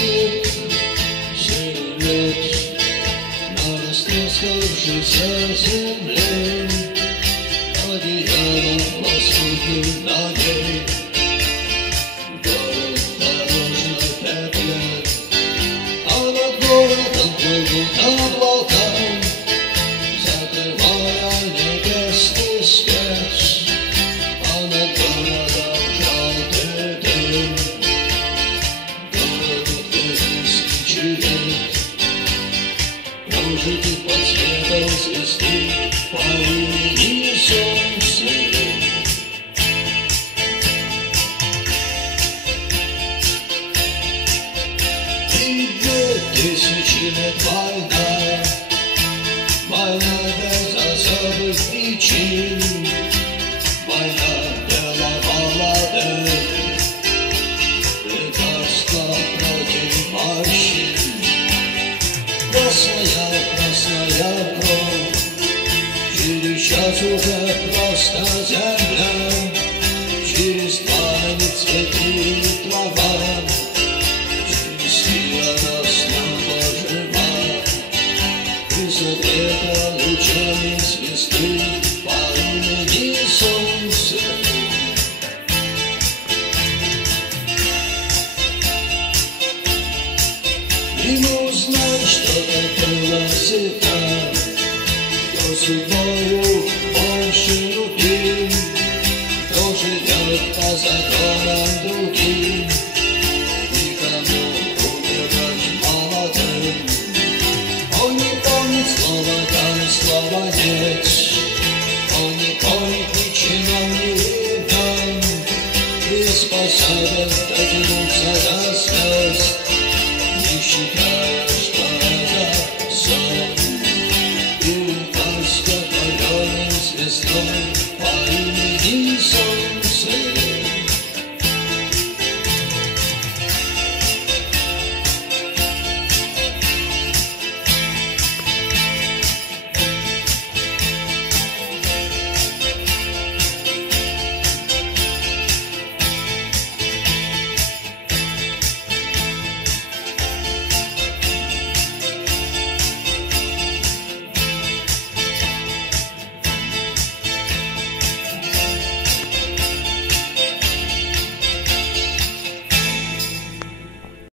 свет, живет на растрескавшейся земле, одеяло лоскуту на ней. Город дорожный пеплет, а над городом плывут облака, закрывая небесный свет, а над городом желтый дым. Город тысячи лет, прожитый под светом звезды по имени Солнце. И 2000 лет война, война без особых причин, война дела молодых, лекарства против морщин. Красная, красная кровь, через час уже просто земля, через пламени цветы и трава, через силу нас снова жива, и согрета лучами звезды по имени Солнце. И мы узнаем, что такое всегда, кто судьбою больше любим, кто живет по законам другим, никому умирать молодым. Он не помнит слова «да» и слова «нет», он не помнит ни чинов, ни имен, и способен